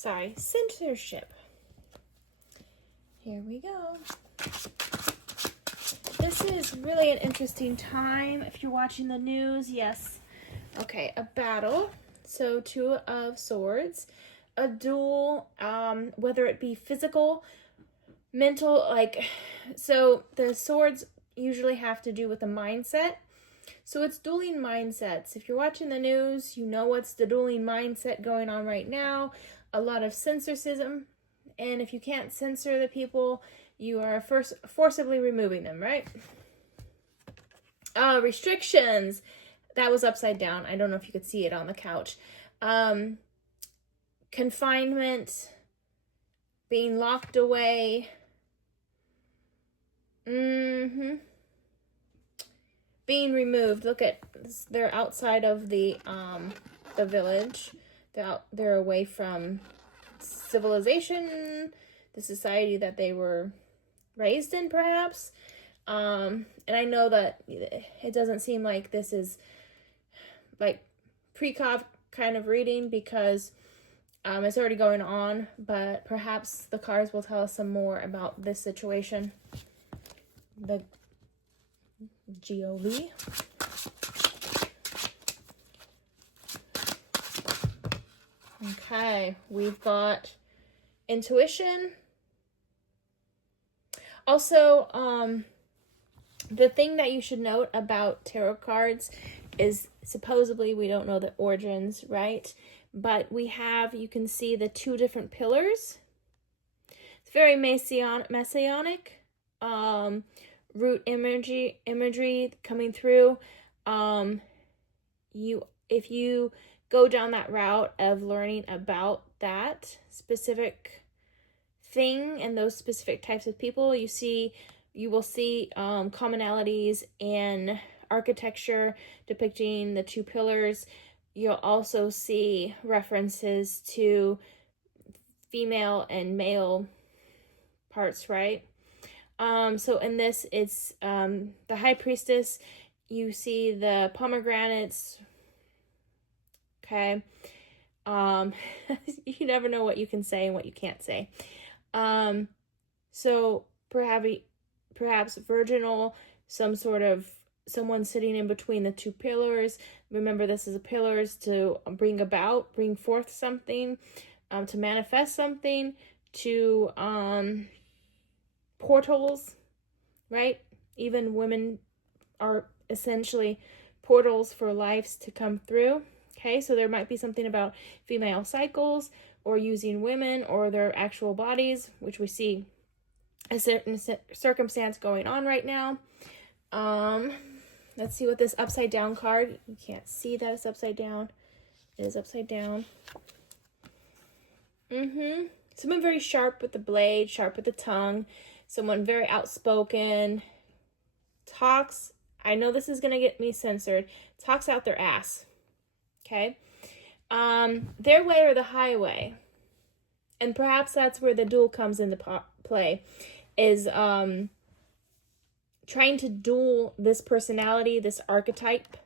censorship. Here we go. This is really an interesting time if you're watching the news. Yes. Okay, a battle. So 2 of swords. A duel, whether it be physical, mental, so the swords usually have to do with the mindset. So it's dueling mindsets. If you're watching the news, you know what's the dueling mindset going on right now. A lot of censorship. And if you can't censor the people, you are forcibly removing them, right? Restrictions. That was upside down. I don't know if you could see it on the couch. Confinement. Being locked away. Being removed. Look at this. They're outside of the village. They're away from civilization, the society that they were raised in, perhaps. And I know that it doesn't seem like this is like pre-cov kind of reading because it's already going on, but perhaps the cards will tell us some more about this situation. The GOV. Okay, we've got intuition. Also, the thing that you should note about tarot cards is supposedly we don't know the origins, right? But we have, you can see the 2 different pillars. It's very messianic. Root imagery coming through. If you go down that route of learning about that specific thing and those specific types of people, you will see commonalities in architecture depicting the 2 pillars. You'll also see references to female and male parts, right? So in this, it's the High Priestess. You see the pomegranates. Okay. You never know what you can say and what you can't say. So perhaps virginal, some sort of someone sitting in between the 2 pillars. Remember, this is a pillars to bring forth something, to manifest something, to portals, right? Even women are essentially portals for lives to come through. Okay, so there might be something about female cycles or using women or their actual bodies, which we see a certain circumstance going on right now. Let's see what this upside down card, you can't see that it's upside down. It is upside down. Someone very sharp with the blade, sharp with the tongue. Someone very outspoken. Talks, I know this is going to get me censored, talks out their ass. Okay? Their way or the highway. And perhaps that's where the duel comes into play. Is trying to duel this personality, this archetype.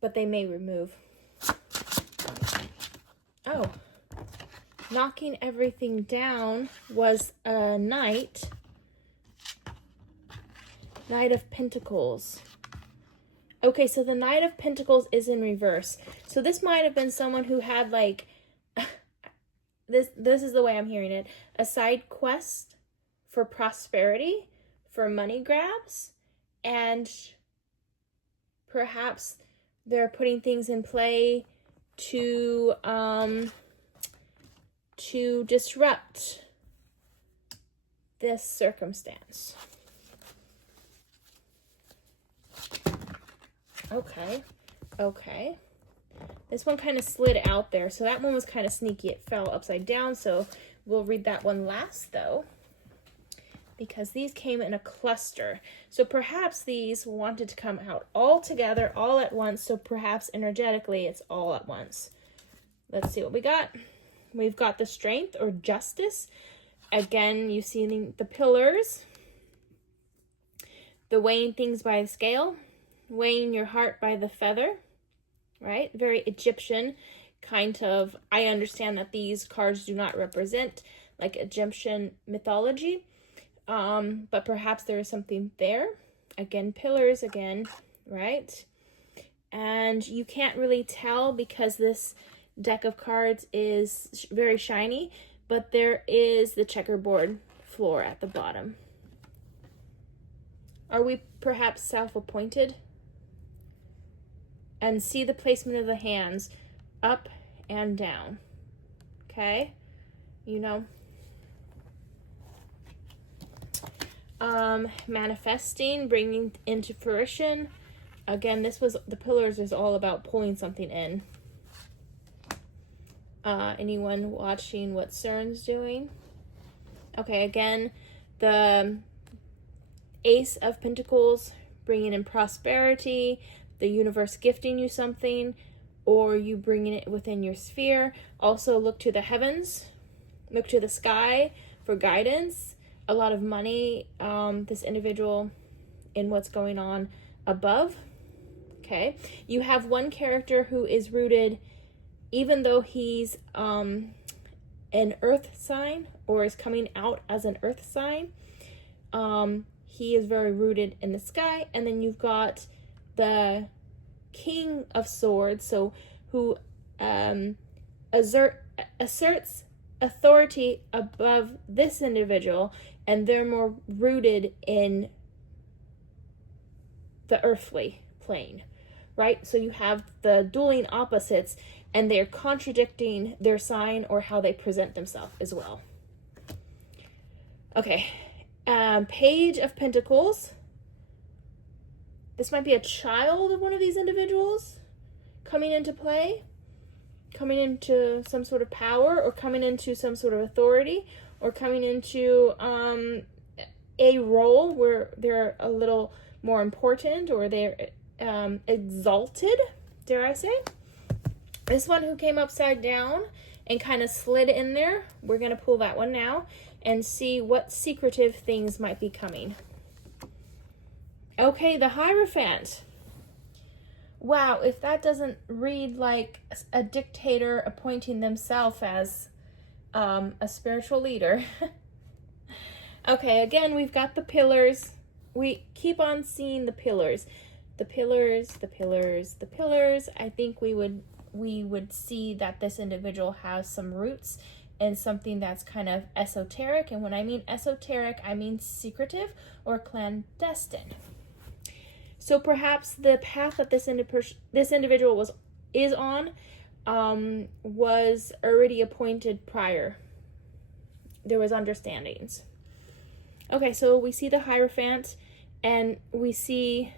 But they may remove. Oh. Knocking everything down was a Knight of Pentacles. Okay, so the Knight of Pentacles is in reverse. So this might have been someone who had like, this is the way I'm hearing it, a side quest for prosperity, for money grabs, and perhaps they're putting things in play to disrupt this circumstance. Okay. This one kind of slid out there, so that one was kind of sneaky. It fell upside down, so we'll read that one last, though, because these came in a cluster. So perhaps these wanted to come out all together, all at once, so perhaps energetically it's all at once. Let's see what we got. We've got the Strength or Justice. Again, you see the pillars, the weighing things by the scale, weighing your heart by the feather, right? Very Egyptian kind of. I understand that these cards do not represent like Egyptian mythology, but perhaps there is something there. Again, pillars again, right? And you can't really tell because this deck of cards is very shiny, but there is the checkerboard floor at the bottom. Are we perhaps self-appointed? And see the placement of the hands up and down. Okay? You know. Manifesting, bringing into fruition. Again, the pillars is all about pulling something in. Anyone watching what CERN's doing? Okay, again, the Ace of Pentacles, bringing in prosperity, the universe gifting you something, or you bringing it within your sphere. Also, look to the heavens, look to the sky for guidance. A lot of money, this individual in what's going on above. Okay, you have one character who is rooted, even though he's an earth sign or is coming out as an earth sign, he is very rooted in the sky. And then you've got the King of Swords, so who asserts authority above this individual, and they're more rooted in the earthly plane, right? So you have the dueling opposites, and they're contradicting their sign or how they present themselves as well. Okay, Page of Pentacles. This might be a child of one of these individuals coming into play, coming into some sort of power, or coming into some sort of authority, or coming into a role where they're a little more important, or they're exalted, dare I say. This one who came upside down and kind of slid in there, we're going to pull that one now and see what secretive things might be coming. Okay, the Hierophant. Wow, if that doesn't read like a dictator appointing themselves as a spiritual leader. Okay, again, we've got the pillars. We keep on seeing the pillars. The pillars, the pillars, the pillars. I think we would see that this individual has some roots in something that's kind of esoteric. And when I mean esoteric, I mean secretive or clandestine. So perhaps the path that this individual is on was already appointed prior. There was understandings. Okay, so we see the Hierophant, and we see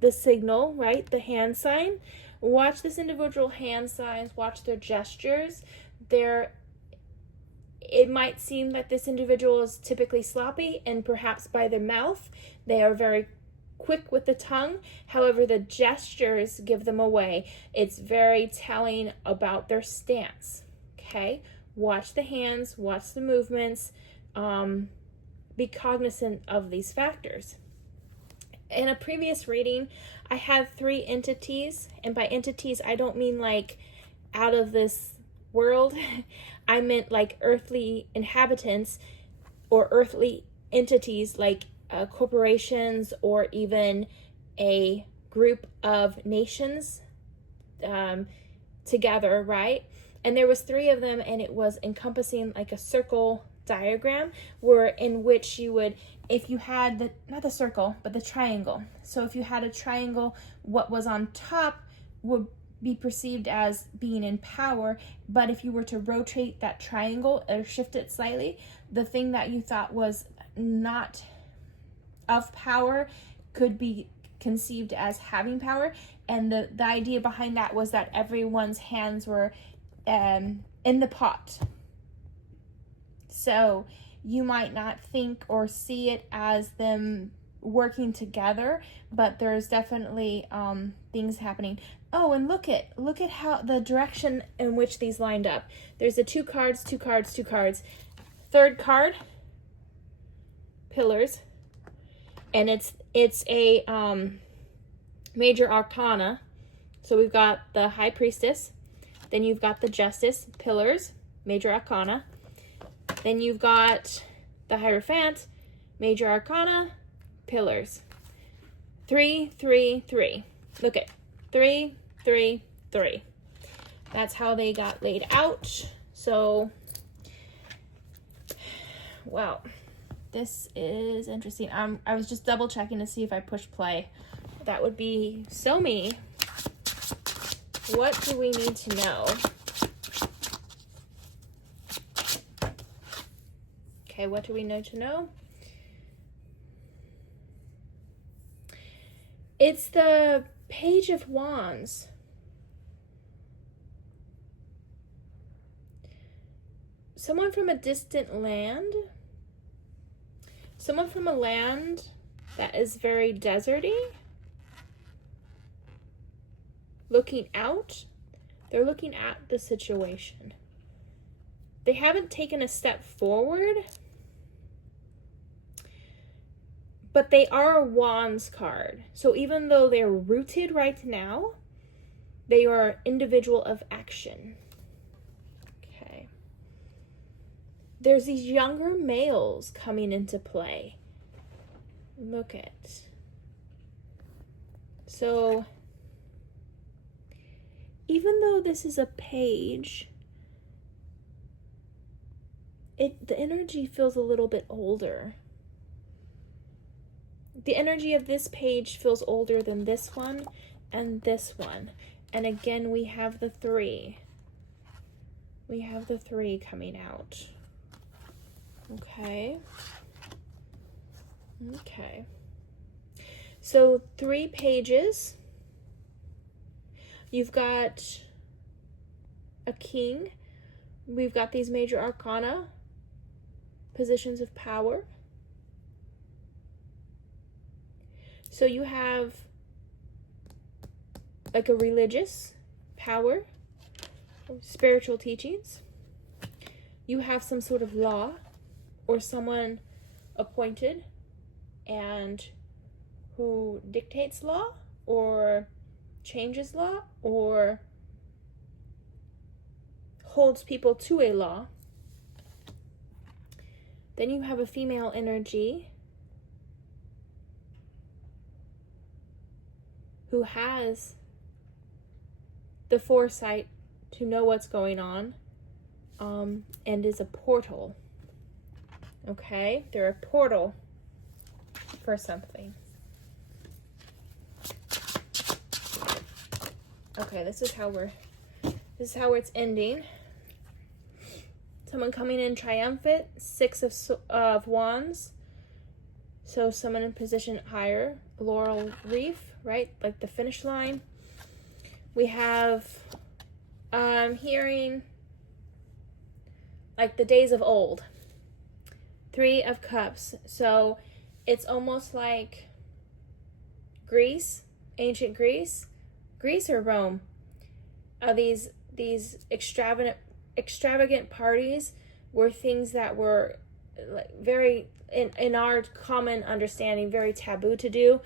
the signal, right? The hand sign. Watch this individual hand signs, watch their gestures. It might seem that this individual is typically sloppy, and perhaps by their mouth, they are very quick with the tongue. However, the gestures give them away. It's very telling about their stance. Okay, watch the hands, watch the movements, be cognizant of these factors. In a previous reading, I had 3 entities, and by entities, I don't mean like out of this world. I meant like earthly inhabitants or earthly entities, like corporations or even a group of nations together, right? And there was 3 of them, and it was encompassing like a circle diagram, where in which you would, if you had not the circle, but the triangle. So if you had a triangle, what was on top would be perceived as being in power, but if you were to rotate that triangle or shift it slightly, the thing that you thought was not of power could be conceived as having power. And the idea behind that was that everyone's hands were in the pot. So you might not think or see it as them working together, but there's definitely things happening. Oh, and look at how the direction in which these lined up. There's the 2 cards, 2 cards, 2 cards. Third card, pillars. And it's a major arcana. So we've got the High Priestess. Then you've got the Justice, pillars, major arcana. Then you've got the Hierophant, major arcana, pillars. 3, 3, 3. Look at 3, 3, 3. That's how they got laid out. So, wow, this is interesting. I was just double checking to see if I push play. That would be so me. What do we need to know? Okay, what do we need to know? It's the Page of Wands. Someone from a distant land. Someone from a land that is very deserty. Looking out. They're looking at the situation. They haven't taken a step forward, but they are a Wands card. So even though they're rooted right now, they are individual of action. Okay. There's these younger males coming into play. Look at. So even though this is a page, the energy feels a little bit older. The energy of this page feels older than this one and this one. And again, we have the 3. We have the 3 coming out. Okay. Okay. So 3 pages. You've got a king. We've got these major arcana, positions of power. So you have like a religious power, spiritual teachings. You have some sort of law or someone appointed and who dictates law or changes law or holds people to a law. Then you have a female energy who has the foresight to know what's going on, and is a portal. Okay, they're a portal for something. Okay, this is how it's ending. Someone coming in triumphant, 6 of Wands. So someone in position higher, laurel wreath, right? Like the finish line. We have hearing like the days of old. 3 of Cups. So it's almost like Greece, ancient Greece. Greece or Rome. These extravagant parties were things that were like very in our common understanding very taboo to do.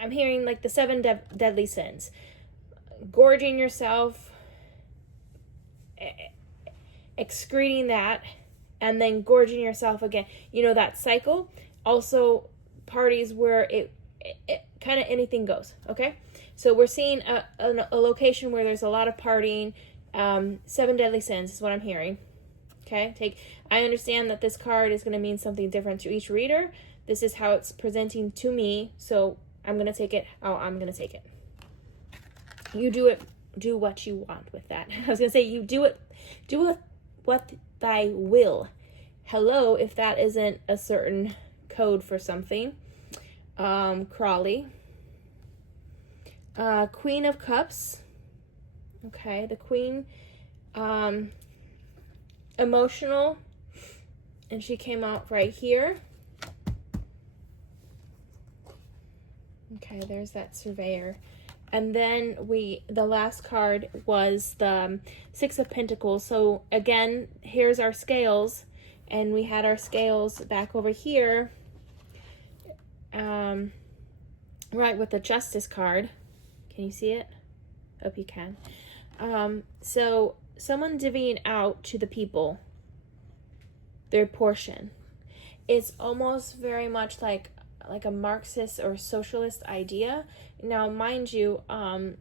I'm hearing like the 7 deadly sins. Gorging yourself, excreting that, and then gorging yourself again. You know, that cycle. Also parties where it kind of anything goes, okay? So we're seeing a location where there's a lot of partying. 7 deadly sins is what I'm hearing. Okay, I understand that this card is going to mean something different to each reader. This is how it's presenting to me, so I'm going to take it how I'm going to take it. You do what you want with that. I was going to say you do what thy will. Hello, if that isn't a certain code for something. Crawley. Queen of Cups. Okay, the Queen. Emotional. And she came out right here. Okay, there's that Surveyor. And then the last card was the 6 of Pentacles. So again, here's our scales. And we had our scales back over here. right, with the Justice card. Can you see it? Hope you can. So someone divvying out to the people their portion. It's almost very much like a Marxist or socialist idea. Now, mind you, public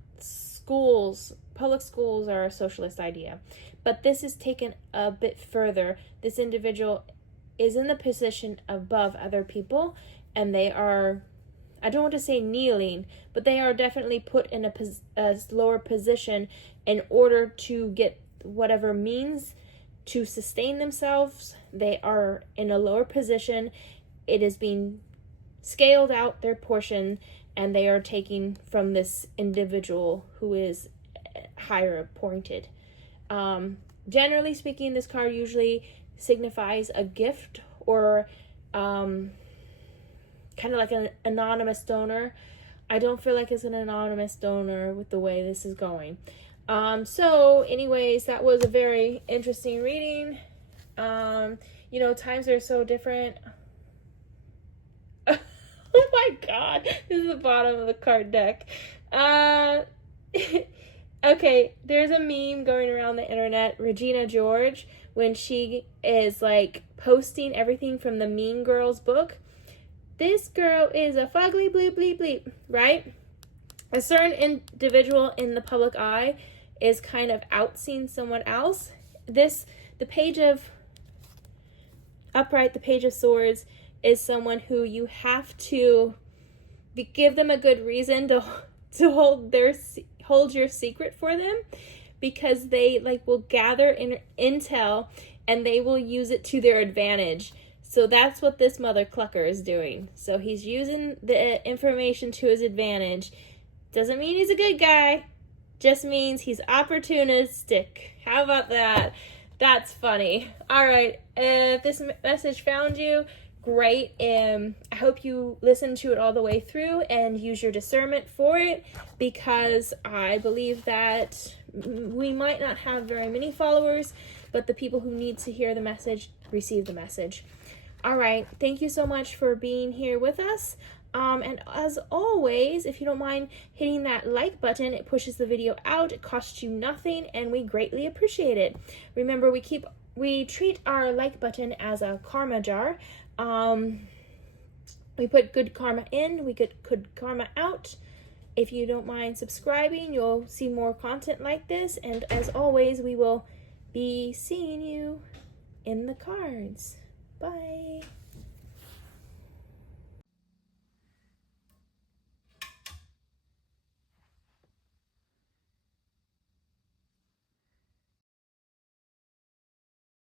schools are a socialist idea, but this is taken a bit further. This individual is in the position above other people, and they are, I don't want to say kneeling, but they are definitely put in a lower position in order to get whatever means to sustain themselves. They are in a lower position. It is being scaled out, their portion, and they are taking from this individual who is higher appointed. Generally speaking, this card usually signifies a gift or kind of like an anonymous donor. I don't feel like it's an anonymous donor with the way this is going. So anyways, that was a very interesting reading. You know, times are so different. Oh my god, this is the bottom of the card deck. Okay, there's a meme going around the internet, Regina George, when she is like posting everything from the Mean Girls book. This girl is a fugly bleep bleep bleep, right? A certain individual in the public eye is kind of outseeing someone else. The page of upright, the page of swords, is someone who you have to give them a good reason to hold your secret for them, because they will gather intel and they will use it to their advantage. So that's what this mother clucker is doing. So he's using the information to his advantage. Doesn't mean he's a good guy. Just means he's opportunistic. How about that? That's funny. All right. If this message found you, great. I hope you listen to it all the way through and use your discernment for it, because I believe that we might not have very many followers, but the people who need to hear the message receive the message. All right. Thank you so much for being here with us. And as always, if you don't mind hitting that like button, it pushes the video out. It costs you nothing, and we greatly appreciate it. Remember, we treat our like button as a karma jar. We put good karma in, we get good karma out. If you don't mind subscribing, you'll see more content like this. And as always, we will be seeing you in the cards. Bye.